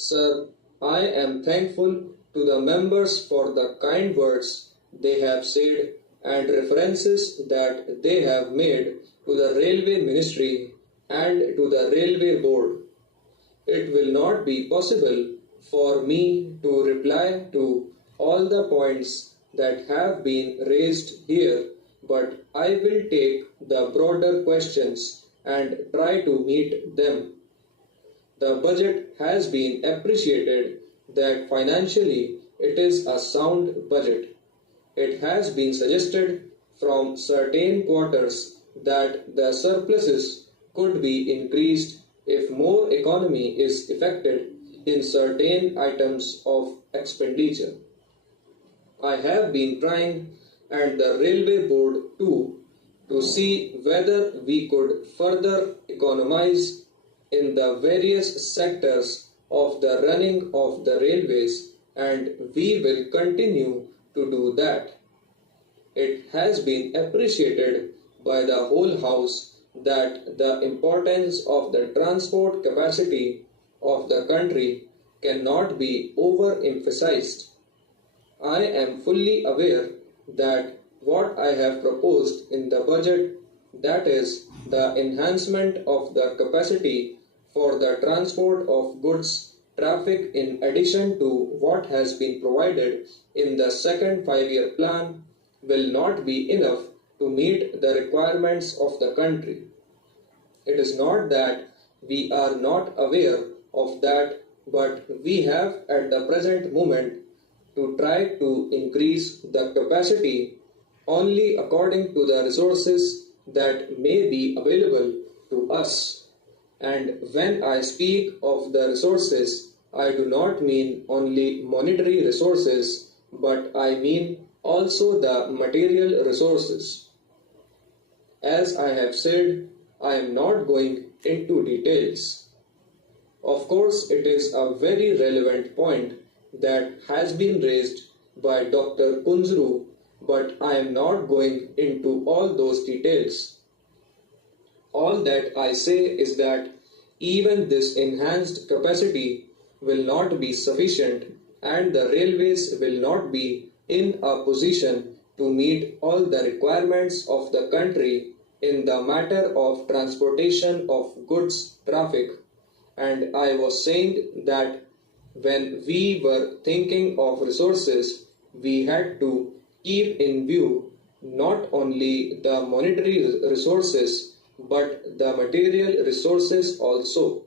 Sir, I am thankful to the members for the kind words they have said and references that they have made to the Railway Ministry and to the Railway Board. It will not be possible for me to reply to all the points that have been raised here, but I will take the broader questions and try to meet them. The budget has been appreciated that financially it is a sound budget. It has been suggested from certain quarters that the surpluses could be increased if more economy is effected in certain items of expenditure. I have been trying, and the railway board too, to see whether we could further economize in the various sectors of the running of the railways, and we will continue to do that. It has been appreciated by the whole House that the importance of the transport capacity of the country cannot be overemphasized. I am fully aware that what I have proposed in the budget, that is, the enhancement of the capacity for the transport of goods traffic in addition to what has been provided in the second 5-year plan, will not be enough to meet the requirements of the country. It is not that we are not aware of that, but we have at the present moment to try to increase the capacity only according to the resources that may be available to us. And when I speak of the resources, I do not mean only monetary resources, but I mean also the material resources. As I have said, I am not going into details. Of course, it is a very relevant point that has been raised by Dr. Kunzru, but I am not going into all those details. All that I say is that even this enhanced capacity will not be sufficient, and the railways will not be in a position to meet all the requirements of the country in the matter of transportation of goods traffic. And I was saying that when we were thinking of resources, we had to keep in view not only the monetary resources but the material resources also.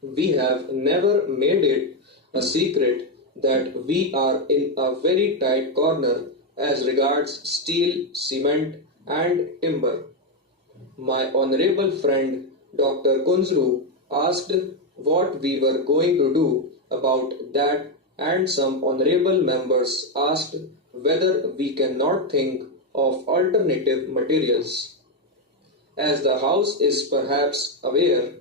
We have never made it a secret that we are in a very tight corner as regards steel, cement and timber. My honorable friend Dr. Kunzru asked what we were going to do about that, and some honorable members asked whether we cannot think of alternative materials. As the House is perhaps aware,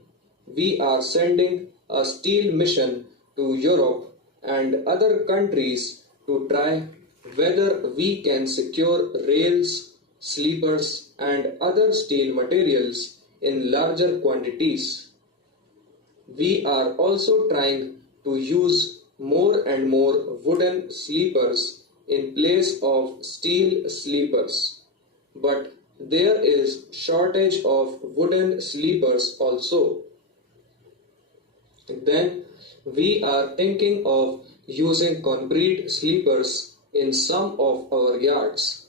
we are sending a steel mission to Europe and other countries to try whether we can secure rails, sleepers and other steel materials in larger quantities. We are also trying to use more and more wooden sleepers in place of steel sleepers. But there is shortage of wooden sleepers also. Then we are thinking of using concrete sleepers in some of our yards.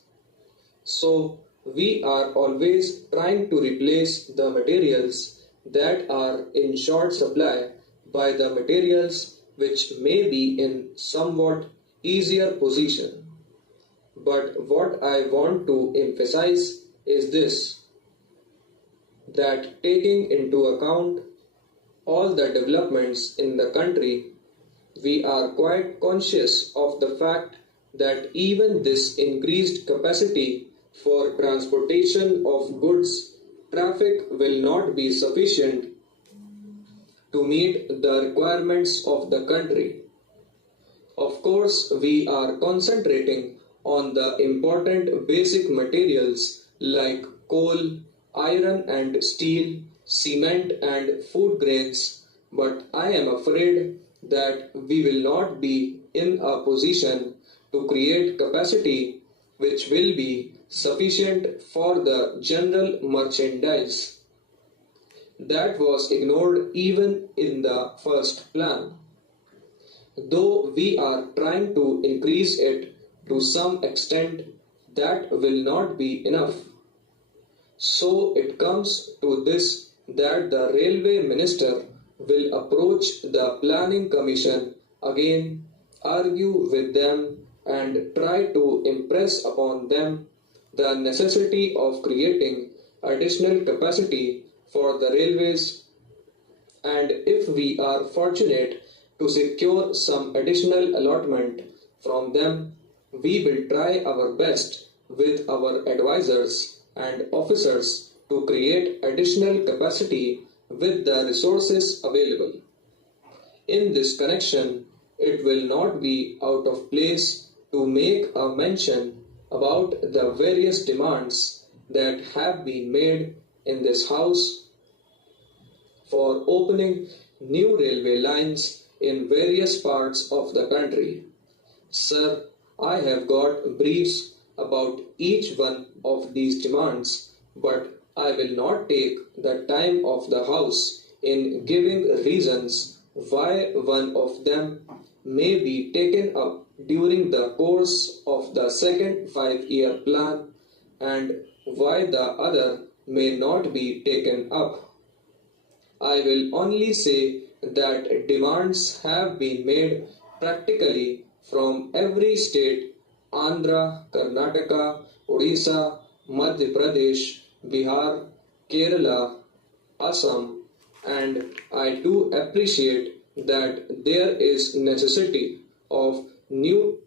So we are always trying to replace the materials that are in short supply by the materials which may be in somewhat easier position. But what I want to emphasize is this, that taking into account all the developments in the country, we are quite conscious of the fact that even this increased capacity for transportation of goods traffic will not be sufficient to meet the requirements of the country. Of course, we are concentrating on the important basic materials like coal, iron and steel, cement and food grains, but I am afraid that we will not be in a position to create capacity which will be sufficient for the general merchandise. That was ignored even in the first plan. Though we are trying to increase it to some extent, that will not be enough. So it comes to this that the railway minister will approach the planning commission again, argue with them, and try to impress upon them the necessity of creating additional capacity for the railways, and if we are fortunate to secure some additional allotment from them, we will try our best with our advisors and officers to create additional capacity with the resources available. In this connection, it will not be out of place to make a mention about the various demands that have been made in this House for opening new railway lines in various parts of the country. Sir, I have got briefs about each one of these demands, but I will not take the time of the House in giving reasons why one of them may be taken up during the course of the second 5-year plan and why the other may not be taken up. I will only say that demands have been made practically from every state: Andhra, Karnataka, Odisha, Madhya Pradesh, Bihar, Kerala, Assam, and I do appreciate that there is necessity of new